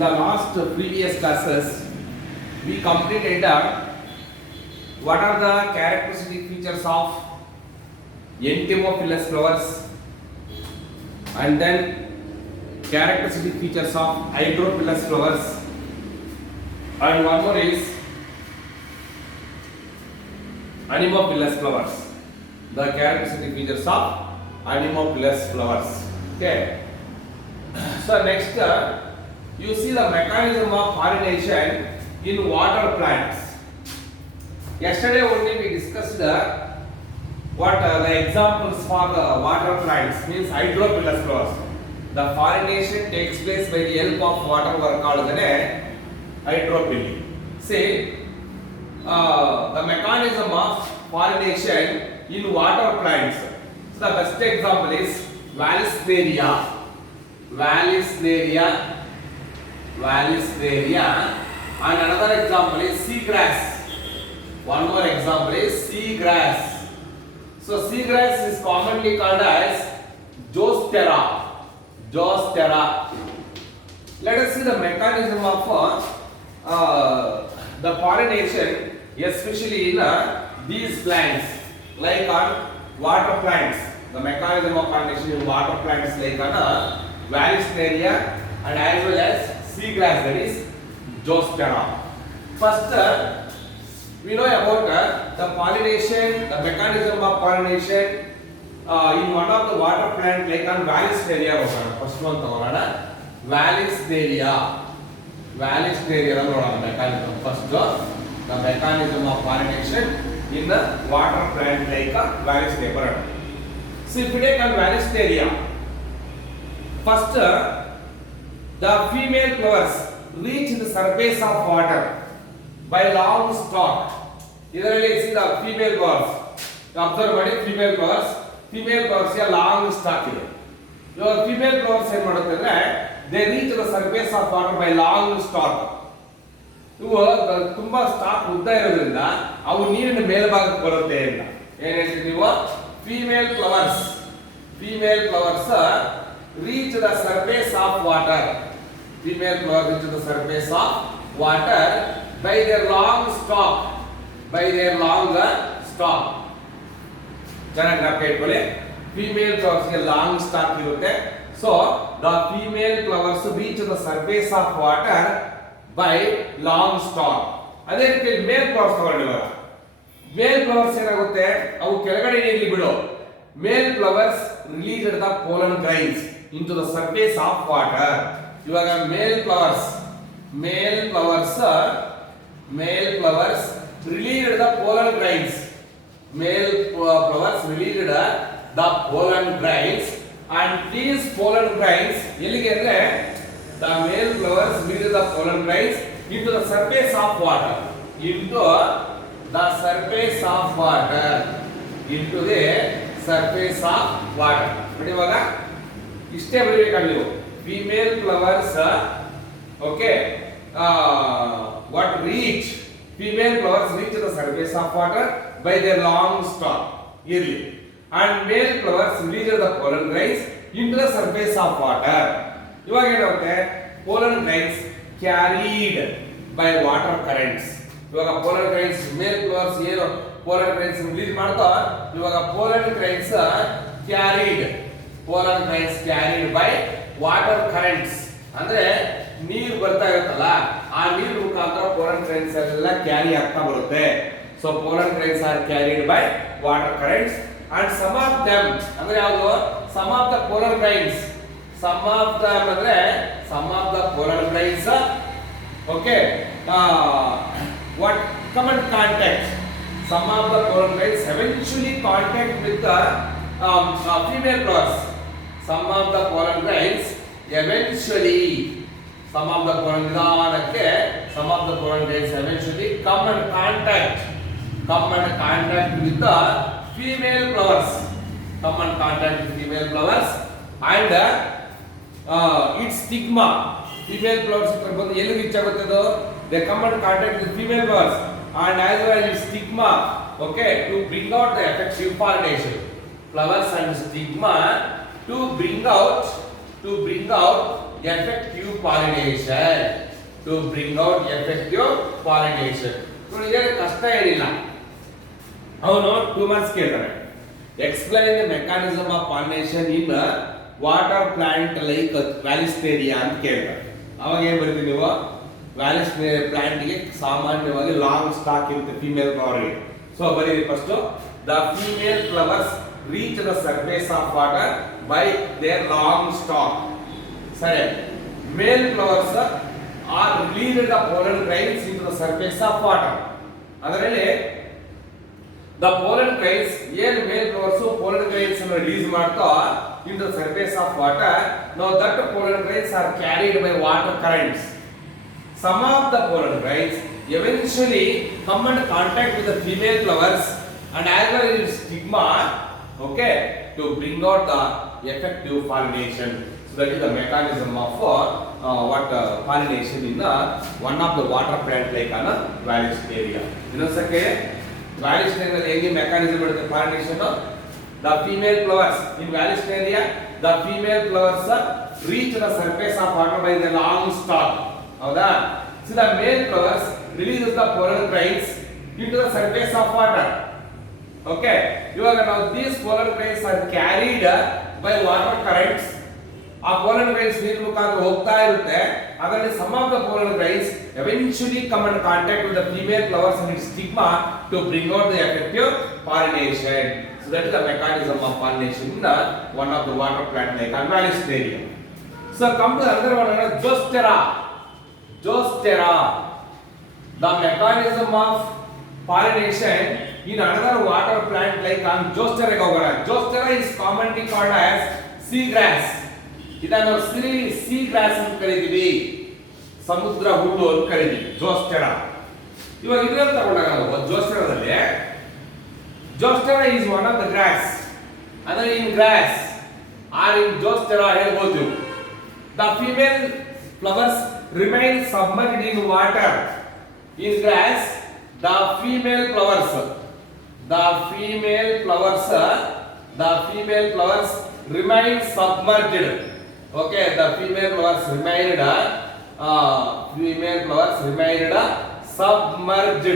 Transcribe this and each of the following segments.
the last previous classes, we completed what are the characteristic features of entomophilous flowers, and then characteristic features of hydrophilous flowers, and one more is anemophilous flowers. The characteristic features of anemophilous flowers. Okay. So next, you see the mechanism of pollination in water plants. Yesterday only we discussed the examples for the water plants, means hydrophilous flowers. The pollination takes place by the help of water were called the hydrophily. See, the mechanism of pollination in water plants. So the best example is Vallisneria. And another example is seagrass. One more example is seagrass. So seagrass is commonly called as Zostera. Let us see the mechanism of the pollination, especially in these plants, like on water plants. The mechanism of pollination in water plants, like on Vallisneria and as well as seagrass, that is Zostera. First, we know about the pollination, the mechanism of pollination in one of the water plant, like on Vallisneria. First one, Vallisneria. Mechanism. First, the mechanism of pollination in the water plant, like Vallisneria. So if we take on Vallisneria, first, the female flowers reach the surface of water by long stalk. Idರಲ್ಲಿ see the female flowers. Observe ಮಾಡಿ female flowers ಗೆ long stalk ಇದೆ. ಇವಾಗ female flowers ಏನು ಮಾಡುತ್ತೆ ಅಂದ್ರೆ they reach the surface of water by long stalk. ಇವು ತುಂಬಾ stock ಉದ್ದ ಇರೋದ್ರಿಂದ ಅವು ನೀರಿನ ಮೇಲ್ಭಾಗಕ್ಕೆ ಬರುತ್ತೆ ಅಂತ. ಏನು ಹೇಳ್ತೀವಿ ನೀವು? female flowers reach the surface of water. Female flowers reach the surface of water by their long stalk. ಚೆನ್ನಾಗಿ ಜ್ಞಾಪಕ ಇಟ್ಕೊಳ್ಳಿ. ಫೀಮೇಲ್ ಫ್ಲವರ್ಸ್ ಗೆ ಲಾಂಗ್ ಸ್ಟಾಕ್ ಇರುತ್ತೆ. So the female flowers reach the surface of water by long stalk. ಅದೇ ರೀತಿ ಮೇಲ್ flowers ತಗೊಂಡಿವಾಗ ಮೇಲ್ flowers ಏನಾಗುತ್ತೆ, ಅವು ಕೆಳಗಡೆ ನೀಲಿ ಬಿಡು. ಮೇಲ್ flowers released the pollen grains into the surface of water. ಇವಾಗ ಮೇಲ್ flowers released the pollen grains. Male flowers released the pollen grains, and these pollen grains ಎಲ್ಲಿಗೆ ಅಂದ್ರೆ the male flowers released the pollen grains into the surface of water. Into the surface of water. ನೋಡಿ ಇವಾಗ ಇಷ್ಟೇ ಬರೀಬೇಕಾಗಿ ನೀವು. Female flowers female flowers reach the surface of water by their long stalk early, and male flowers release the pollen grains into the surface of water. ಇವಾಗ ಏನಾಗುತ್ತೆ, pollen grains carried by water currents. ಇವಾಗ pollen grains male flowers ಏನು pollen grains release ಮಾಡ್ತಾ, ಇವಾಗ pollen grains carried by water currents. ಅಂದ್ರೆ ನೀರು ಬರ್ತಾ ಇರುತ್ತಲ್ಲ, ಆ ನೀರು ಮುಖಾಂತರ pollen grains ಎಲ್ಲ ಕ್ಯಾರಿ ಆಗ್ತಾ ಬರುತ್ತೆ. So pollen grains are carried by water currents, and some of them ಅಂದ್ರೆ ಯಾವುದು, some of the pollen grains what come in contact. Some of the pollen grains eventually contact with the female flowers. Some of the pollen grains eventually come in contact with the female flowers. And its stigma, female flowers ಎಲ್ಲಿ reach ಆಗುತ್ತೆ ಅದು, they come in contact with female flowers, and as well as its stigma, to bring out the effective pollination. Flowers and stigma to bring out effective pollination. To bring out effective pollination. ನೋಡಿ ಇದಕ್ಕೆ ಕಷ್ಟ ಏನಿಲ್ಲ. ಅವನು 2 marks ಕೇಳ್ತಾರೆ. Explain the mechanism of pollination in water plant like Valisteria ಅಂತ ಕೇಳ್ತಾರೆ. ಅವಾಗ ಏನು ಬರ್ತೀವಿ ನೀವು? Valisteria plant ಗೆ ಸಾಮಾನ್ಯವಾಗಿ ಲಾಂಗ್ ಸ್ಟಾಕ್ ಇರುತ್ತೆ ಫೀಮೇಲ್ ಫ್ಲವರ್ ಗೆ. ಸೊ ಬರೀರಿ first the female flowers reach the surface of water by their long stalk. ಸರಿ. Male flowers are released the pollen grains into the surface of water. ಅದರಲ್ಲಿ the pollen grains ಏನು ಮೇಲ್ flowers pollen grains ಅನ್ನು release ಮಾಡ್ತಾ into the surface of water. Now that pollen grains are carried by water currents. Some of the pollen grains eventually come in contact with the female flowers and as well as stigma, okay, to bring out the effective pollination. So that is the mechanism of pollination in one of the water plant like Valisteria. ಇನ್ನೊಂದ್ಸಕ್ಕೆ Valisteria ಹೇಗೆ mechanism ಇರುತ್ತೆ pollination? The female flowers in Valisteria, the female flowers reach the surface of water by the long stalk. ಹೌದಾ? So the male flowers releases the pollen grains into the surface of water. Okay, ಇವಾಗ ನಾವು these pollen grains are carried by water currents. ಆ pollen grains ನೀರಿನ ಮುಖಾಂತರ ಹೋಗ್ತಾ ಇರುತ್ತೆ. ಅದರಲ್ಲಿ some of the pollen grains eventually come in contact with the female flowers and its stigma to bring out the effective pollination. So that is the mechanism of pollination in one of the water plant like Valisteria. So come to another one, Zostera. Zostera. The mechanism of pollination in another water plant like Zostera. Zostera is commonly called as seagrass. ಇದನ್ನು seagrass ಅಂತ ಕರೀತೀವಿ. ಸಮುದ್ರ ಹುಲ್ಲು ಅಂತ ಕರೀತೀವಿ Zostera. ಇವಾಗ ಇದನ್ನ ತಗೊಂಡಾಗ ನಾವು Zosteraದಲ್ಲಿ Zostera is one of the grass. ಅಂದ್ರೆ in grass or in Zostera ಹೇಳ್ಬೋದು. The female flowers remain submerged in water. In grass, the female flowers remain submerged. Okay, the female flowers remained submerged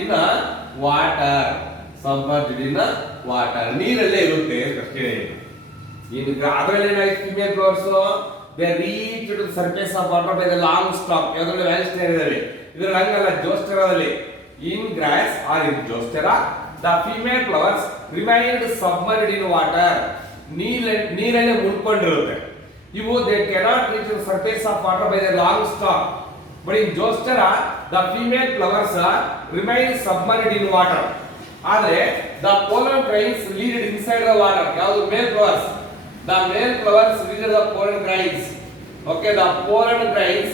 in water. ನೀರಲ್ಲೇ ಇರುತ್ತೆ ಅಷ್ಟೇ. ಈಗ ಅದರಲ್ಲಿ ಏನಾಯ್ತು female flowers they reach to the surface of water by the long stalk. ಯಾವ್ದ್ರಲ್ಲಿ ವ್ಯಾಲಿಸ್ಟೇರಿಯಾದಲ್ಲಿ ಇದರಲ್ಲಿ ಹಂಗಲ್ಲ ಜೋಸ್ಟೆರಾದಲ್ಲಿ in grass or in Zostera the female flowers remained submerged in water. ನೀರಲ್ಲೇ ಮುಳ್ಕೊಂಡಿರುತ್ತೆ. ಇವು they cannot reach the surface of water by the long stalk. But in Zostera the female flowers remain submerged in water. ಆದರೆ the pollen grains released inside the water. ಯಾವುದು male flowers? The male flowers released the pollen grains. Okay, the pollen grains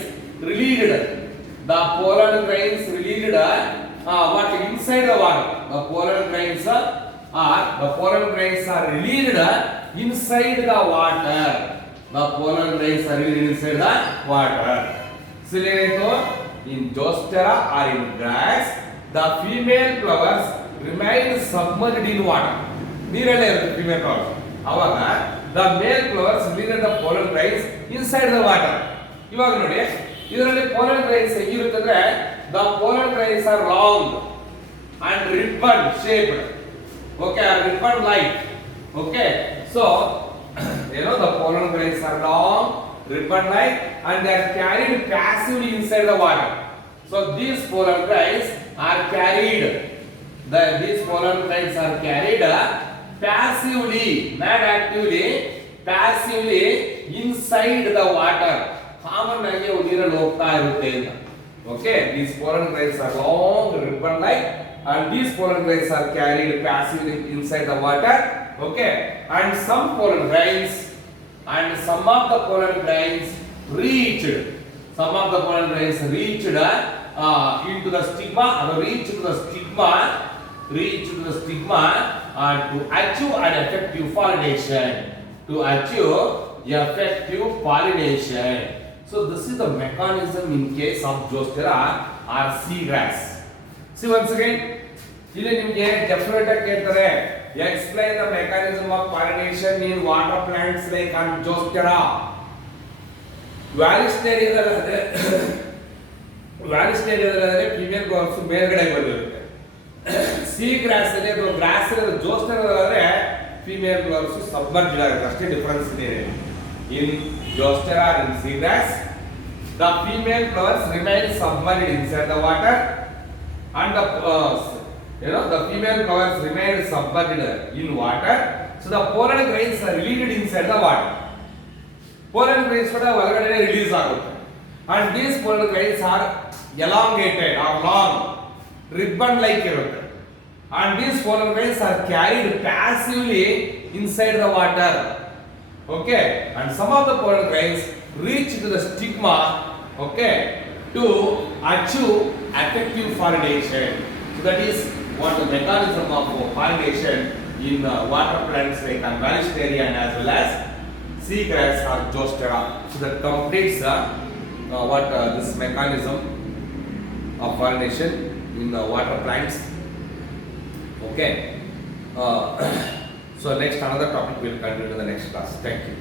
released what inside the water. The pollen grains are released inside the water. The pollen grains are released inside the water. So in Zostera or in grass, the female flowers remain submerged in water. ನೀರಲ್ಲೇ ಇರುತ್ತೆ female flowers. ಅವಾಗ the male flowers release the pollen grains inside the water. ಇವಾಗ ನೋಡಿ ಇದರಲ್ಲಿ pollen grains ಹೇಗಿರುತ್ತೆ ಅಂದ್ರೆ the pollen grains are long and ribbon shaped. Okay, are ribbon like. Okay, so the pollen grains are long, ribbon like, and they are carried passively inside the water. So these pollen grains are carried. These pollen grains are carried passively, not actively, passively inside the water. Common ಆಗಿ ನೀರಲ್ಲಿ ಹೋಗ್ತಾ ಇರುತ್ತೆ ಅಂತ. Okay, these pollen grains are long, ribbon like, and these pollen grains are carried passively inside the water. Okay, and some of the pollen grains reached into the stigma, reach to the stigma to achieve an effective pollination. So this is the mechanism in case of Zostera or seagrass. See once again, ಇಲ್ಲಿ ನಿಮಗೆ definite ಆಗಿ ಕೇಳ್ತಾರೆ explain the mechanism of pollination in water plants like Zostera. ವ್ಯಾಲಿಸ್ಟೇರಿಯಾದಲ್ಲಿ ವ್ಯಾಲಿಸ್ಟೇರಿಯಾದಲ್ಲಿ female flowers ಮೇಲ್ಗಡೆ ಬಂದಿರುತ್ತೆ. Sea grass ಅಲ್ಲಿ ಅಥವಾ ಗ್ರಾಸ್ ಜೋಸ್ಟೆರಾದ್ರೆ ಫಿಮೇಲ್ ಫ್ಲವರ್ಸ್ ಸಬ್ಮರ್ಜ್ಡ್ ಆಗುತ್ತೆ. ಅಷ್ಟೇ ಡಿಫರೆನ್ಸ್ ಇದೆ. In Zostera in sea grass the female flowers remain submerged inside the water and the female flowers remain submerged in water, so the pollen grains are released inside the water. Pollen grains ಕೂಡ ಹೊರಗಡೆ release ಆಗುತ್ತೆ. and these pollen grains are elongated or long ribbon like ಇರುತ್ತೆ. and these pollen grains are carried passively inside the water. Okay, and some of the pollen grains reach to the stigma, okay, to achieve effective pollination. So that is what the mechanism of pollination in water plants like Vallisterian as well as seagrass or Zostera. So that completes this mechanism of pollination in water plants. Okay. So next another topic will continue in the next class. Thank you.